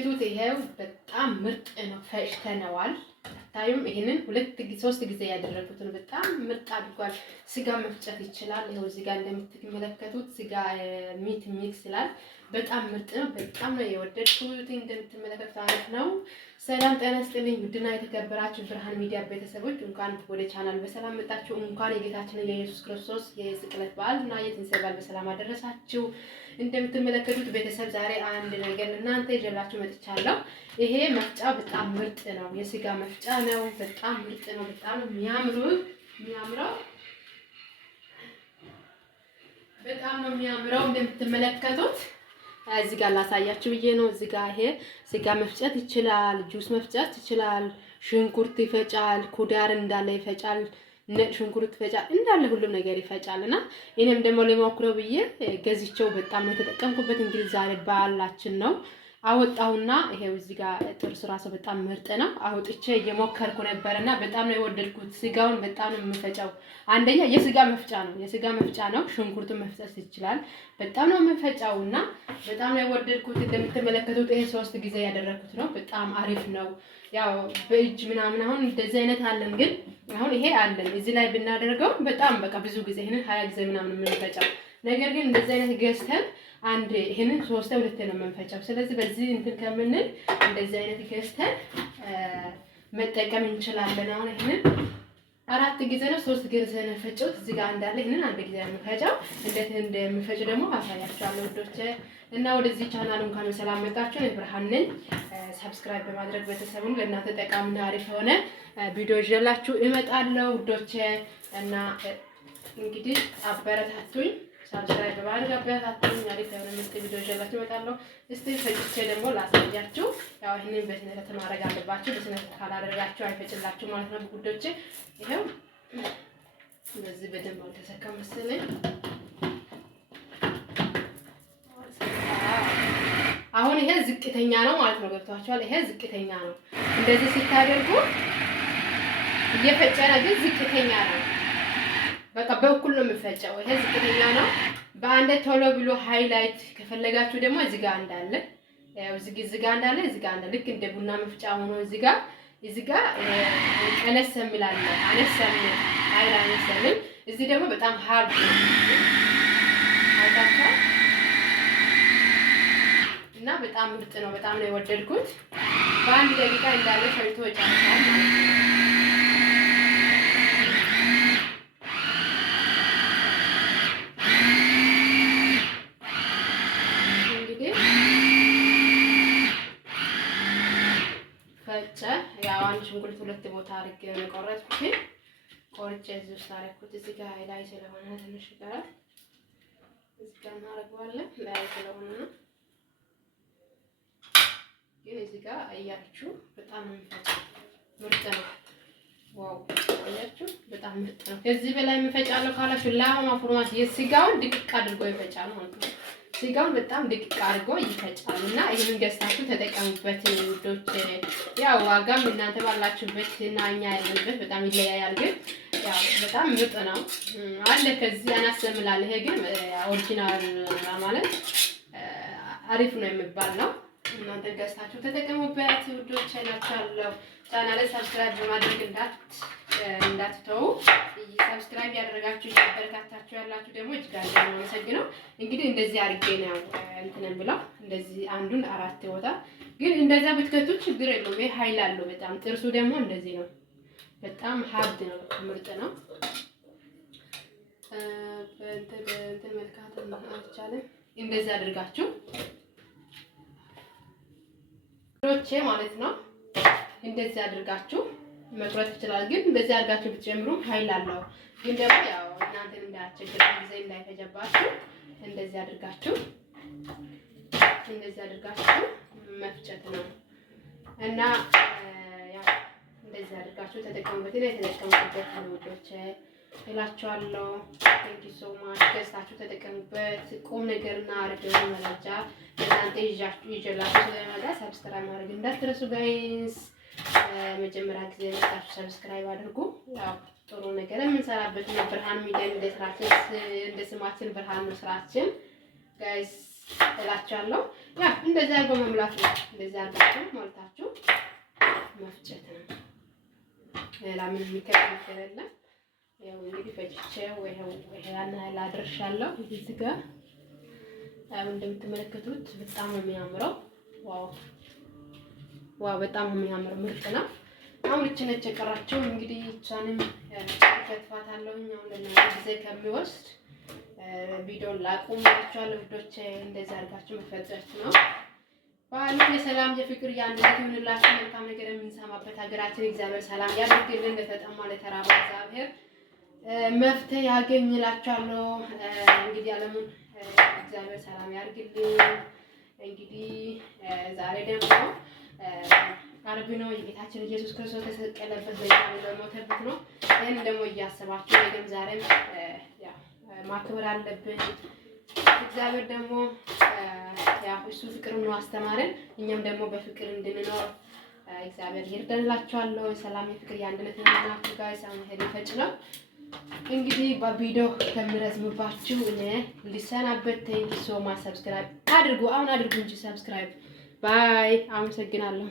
እንደምትመለከቱት ይሄው በጣም ምርጥ ነው። ፈጭተነዋል። ታዩም ይሄንን 2-3 ጊዜ ያደረኩት ነው። በጣም ምርጥ አድርጓል። ስጋ መፍጨት ይችላል። ይሄው እዚህ ጋር እንደምትመለከቱት ስጋ ሚት ሚክስ ይላል። በጣም ምርጥ ነው። በጣም ነው የወደድኩት። እንደምትመለከቱት አሪፍ ነው። ሰላም ጤና ይስጥልኝ። ውድና የተከበራችሁ ብርሃን ሚዲያ ቤተሰቦች እንኳን ወደ ቻናል በሰላም መጣችሁ። እንኳን የጌታችን የኢየሱስ ክርስቶስ የስቅለት በዓል እና የትንሣኤ በዓል በሰላም አደረሳችሁ። እንደምትመለከቱት ቤተሰብ ዛሬ አንድ ነገር እናንተ ይዤላችሁ መጥቻለሁ። ይሄ መፍጫ በጣም ምርጥ ነው። የስጋ መፍጫ ነው። በጣም ምርጥ ነው። በጣም የሚያምረው በጣም ነው የሚያምረው። እንደምትመለከቱት እዚህ ጋር ላሳያችሁ ብዬ ነው። እዚህ ጋር ይሄ ስጋ መፍጨት ይችላል፣ ጁስ መፍጨት ይችላል፣ ሽንኩርት ይፈጫል፣ ኩዳር እንዳለ ይፈጫል፣ ነጭ ሽንኩርት ይፈጫል፣ እንዳለ ሁሉም ነገር ይፈጫል። እና እኔም ደግሞ ልሞክረው ብዬ ገዝቼው በጣም ነው የተጠቀምኩበት። እንግዲህ ዛሬ በዓላችን ነው። አወጣውና ይሄው እዚህ ጋር ጥርሱ ራሱ በጣም ምርጥ ነው። አውጥቼ እየሞከርኩ ነበርና በጣም ነው የወደድኩት። ስጋውን በጣም ነው የምፈጨው። አንደኛ የስጋ መፍጫ ነው። የስጋ መፍጫ ነው። ሽንኩርቱን መፍጨት ይችላል። በጣም ነው የምፈጫውና በጣም ነው የወደድኩት። እንደምትመለከቱት ይሄ 3 ጊዜ ያደረኩት ነው። በጣም አሪፍ ነው። ያው በእጅ ምናምን አሁን እንደዚህ አይነት አለን፣ ግን አሁን ይሄ አለን እዚህ ላይ ብናደርገው በጣም በቃ ብዙ ጊዜ ይሄንን 20 ጊዜ ምናምን የምንፈጫው ነገር ግን እንደዚህ አይነት ገዝተን አንድ ይሄንን 2 ነው የምንፈጫው። ስለዚህ በዚህ እንትን ከምንል እንደዚህ አይነት ገዝተን መጠቀም እንችላለን። አሁን ይሄንን 4 ጊዜ ነው 3 ጊዜ ነው ፈጨሁት። እዚህ ጋር እንዳለ ይሄንን 1 ጊዜ ነው የምፈጨው። እንዴት እንደምፈጭ ደግሞ አሳያችኋለሁ ውዶቼ። እና ወደዚህ ቻናል እንኳን በሰላም መጣችሁ። ብርሃን ነኝ። ሰብስክራይብ በማድረግ ቤተሰቡን ለእናንተ ጠቃሚና አሪፍ የሆነ ቪዲዮ ይዤላችሁ እመጣለሁ ውዶቼ። እና እንግዲህ አበረታቱኝ። ሰብስክራይብ በማድረግ አበረታቱኝ። አሪፍ የሆነ ምርጥ ቪዲዮ ይዤላችሁ እመጣለሁ። እስቲ ፈጭቼ ደግሞ ላሳያችሁ። ያው ይሄንን በስነ ስርዓት ማድረግ አለባችሁ። በስነ ስርዓት ካላደረጋችሁ አይፈጭላችሁ ማለት ነው ውዶቼ። ይሄው እንደዚህ በደንብ አልተሰካም መሰለኝ። አሁን ይሄ ዝቅተኛ ነው ማለት ነው። ገብቷችኋል? ይሄ ዝቅተኛ ነው። እንደዚህ ሲታደርጉ እየፈጨነ ግን ዝቅተኛ ነው። በቃ በእኩል ነው የምፈጨው። ይሄ ዝቅተኛ ነው። በአንድ ቶሎ ብሎ ሃይላይት ከፈለጋችሁ ደግሞ እዚህ ጋር እንዳለ ያው እዚህ ጋር እንዳለ እዚህ ጋር እንዳለ ልክ እንደ ቡና መፍጫ ሆኖ እዚህ ጋር ቀነስ የሚላል አነስ የሚል ሃይል አነስ የሚል እዚህ ደግሞ በጣም ሃርድ ነው አይታችኋል። እና በጣም ምርጥ ነው። በጣም ነው የወደድኩት። በአንድ ደቂቃ እንዳለ ፈጭቶ ይጨርሳል ማለት ነው። እንግዲህ ፈጨ። ያው አንድ ሽንኩርት 2 ቦታ አድርጌ ነው የቆረጥኩት። ቆርጬ እዚህ ውስጥ አደረኩት። እዚህ ጋር ላይ ስለሆነ ትንሽ ይቀራል። እዚህ ጋር እናደርገዋለን ላይ ስለሆነ ነው። ግን እዚህ ጋር አያችሁ በጣም ምርጥ ነው። ዋው አያችሁ በጣም ምርጥ ነው። ከዚህ በላይ የምፈጫለሁ ካላችሁ ላማ ፎርማት የስጋውን ድቅቅ አድርጎ ይፈጫል ማለት ነው። ስጋውን በጣም ድቅቅ አድርጎ ይፈጫል እና ይሄንን ገዝታችሁ ተጠቀሙበት ውዶች። ያው ዋጋም እናንተ ባላችሁበት እና እኛ ያለንበት በጣም ይለያያል፣ ግን ያው በጣም ምርጥ ነው አለ። ከዚህ አናሰምላል። ይሄ ግን ኦሪጂናል ማለት አሪፍ ነው የሚባል ነው። እናንተ ገዝታችሁ ተጠቀሙበት ውዶች እላችኋለሁ። ቻናሌ ሰብስክራይብ በማድረግ እንዳትተው። ሰብስክራይብ ያደረጋችሁ ያበረታታችሁ ያላችሁ ደግሞ እጅግ አድርጌ ነው የማመሰግነው። እንግዲህ እንደዚህ አድርጌ ነው እንትን ብለው እንደዚህ አንዱን 4 ቦታ ግን እንደዛ ብትከቱ ችግር የለውም። ይሄ ኃይል አለው በጣም። ጥርሱ ደግሞ እንደዚህ ነው። በጣም ሃርድ ነው። ምርጥ ነው። በእንትን መልካት አልቻለም። እንደዚህ አድርጋችሁ ዶቼ ማለት ነው። እንደዚህ አድርጋችሁ መቁረጥ ይችላል። ግን እንደዚህ አድርጋችሁ ብትጨምሩ ኃይል አለው። ግን ደግሞ ያው እናንተን እንዳያስቸግር ጊዜ እንዳይፈጀባችሁ እንደዚህ አድርጋችሁ መፍጨት ነው እና ያው እንደዚህ አድርጋችሁ ተጠቀሙበት። ላይ ተጠቀሙበት ውዶቼ እላችኋለሁ። ቴንክ ዩ ሶ ማች። ገዝታችሁ ተጠቀሙበት። ቁም ነገርና አሪፍ የሆነ መረጃ እናንተ ይዤላችሁ ስለመጣ ሰብስክራይብ ማድረግ እንዳትረሱ ጋይስ። መጀመሪያ ጊዜ መጣችሁ ሰብስክራይብ አድርጉ። ያው ጥሩ ነገር የምንሰራበት ነው። ብርሃን ሚዲያ እንደ ስማችን ብርሃን ነው ስራችን ጋይስ። እላችኋለሁ። ያ እንደዛ አድርጎ መሙላት ነው። እንደዛ አድርጋችሁ ሞልታችሁ መፍጨት ነው። ሌላ ምን የሚከብድ ነገር የለም። ያው እንግዲህ ፈጭቼው ይሄው ያን ያህል አድርሻለሁ። እዚህ ጋር እንደምትመለከቱት በጣም ነው የሚያምረው። ዋው በጣም የሚያምር ምርጥ ነው። አሁን እቺ ነች የቀራችሁ። እንግዲህ እሷንም ከትፋታለሁ። አሁን ለእናንተ ጊዜ ከሚወስድ ቪዲዮን ላቁምላችኋለሁ ውዶቼ። እንደዛ አድርጋችሁ መፈጨት ነው። በዓሉ የሰላም የፍቅር የአንድነት ይሁንላችሁ። መልካም ነገር የምንሰማበት ሀገራችን እግዚአብሔር ሰላም ያድርግልን። ለተጠማ ለተራበ እግዚአብሔር መፍትሄ ያገኝላችኋለሁ። እንግዲህ ዓለሙን እግዚአብሔር ሰላም ያድርግልን። እንግዲህ ዛሬ ደግሞ ዓርብ ነው። የጌታችን ኢየሱስ ክርስቶስ የተሰቀለበት የሞተበት ነው። ይህን ደግሞ እያሰባችሁ ነገም ዛሬም ማክበር አለብን። እግዚአብሔር ደግሞ እሱ ፍቅር ነው አስተማረን። እኛም ደግሞ በፍቅር እንድንኖር እግዚአብሔር ይርዳላችኋለሁ። የሰላም የፍቅር የአንድነት እናችሁ ጋይስ አሁን ሄደ ፈጭ ነው እንግዲህ በቪዲዮ ከሚረዝምባችሁ እኔ ሊሰናበት ቴንክ ሶ ማች። ሰብስክራይብ አድርጉ፣ አሁን አድርጉ እንጂ ሰብስክራይብ። ባይ። አመሰግናለሁ።